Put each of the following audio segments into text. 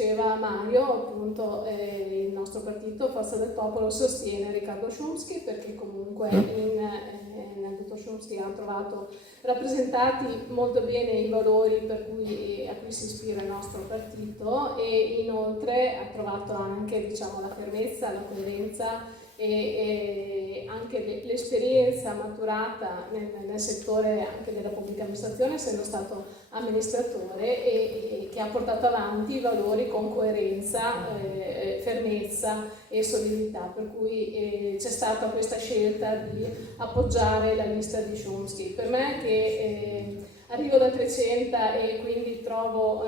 diceva Mario, appunto il nostro partito Forza del Popolo sostiene Riccardo Szumski, perché comunque nel dottor Szumski ha trovato rappresentati molto bene i valori a cui si ispira il nostro partito, e inoltre ha trovato anche, diciamo, la fermezza, la coerenza e anche l'esperienza maturata nel settore anche della pubblica amministrazione, essendo stato amministratore, e che ha portato avanti i valori con coerenza, fermezza e solidità, per cui c'è stata questa scelta di appoggiare la lista di Szumski. Per me, che arrivo da 300 e quindi trovo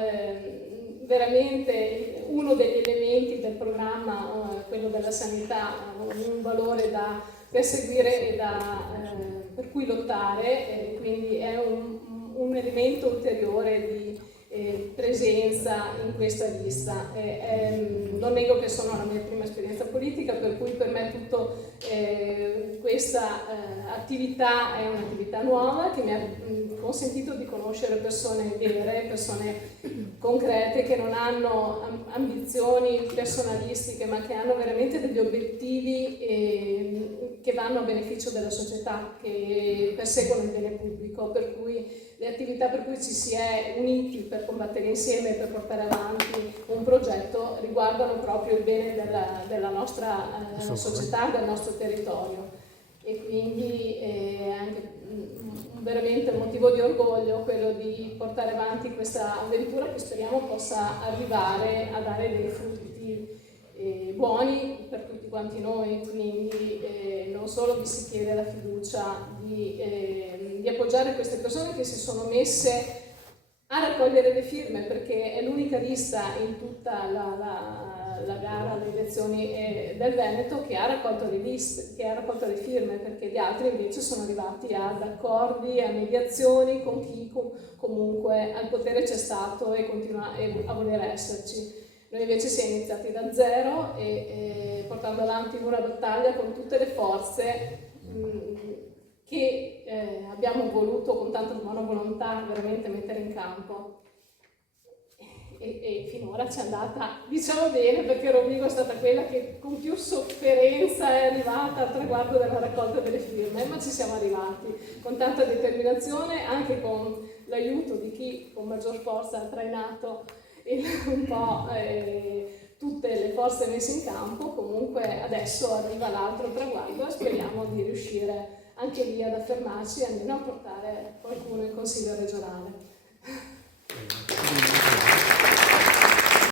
veramente uno degli elementi del programma, quello della sanità, un valore da perseguire e per cui lottare, quindi è un elemento ulteriore di presenza in questa lista. Non nego che sono la mia prima esperienza politica, per cui per me tutta questa attività è un'attività nuova che mi ha consentito di conoscere persone vere, persone concrete, che non hanno ambizioni personalistiche, ma che hanno veramente degli obiettivi che vanno a beneficio della società, che perseguono il bene pubblico, per cui le attività per cui ci si è uniti per combattere insieme, per portare avanti un progetto, riguardano proprio il bene della nostra società, del nostro territorio, e quindi è anche veramente un motivo di orgoglio quello di portare avanti questa avventura, che speriamo possa arrivare a dare dei frutti buoni per tutti quanti noi. Quindi non solo vi si chiede la fiducia di appoggiare queste persone che si sono messe a raccogliere le firme, perché è l'unica lista in tutta la gara, le elezioni del Veneto, che ha raccolto le firme, perché gli altri invece sono arrivati ad accordi, a mediazioni con chi comunque al potere c'è stato e continua a voler esserci. Noi invece siamo iniziati da zero e portando avanti una battaglia con tutte le forze che abbiamo voluto con tanta buona volontà veramente mettere in campo, e finora ci è andata, diciamo, bene, perché Rovigo è stata quella che con più sofferenza è arrivata al traguardo della raccolta delle firme, ma ci siamo arrivati con tanta determinazione, anche con l'aiuto di chi con maggior forza ha trainato un po' tutte le forze messe in campo. Comunque adesso arriva l'altro traguardo e speriamo di riuscire anche lì ad affermarci e almeno a portare qualcuno in Consiglio regionale.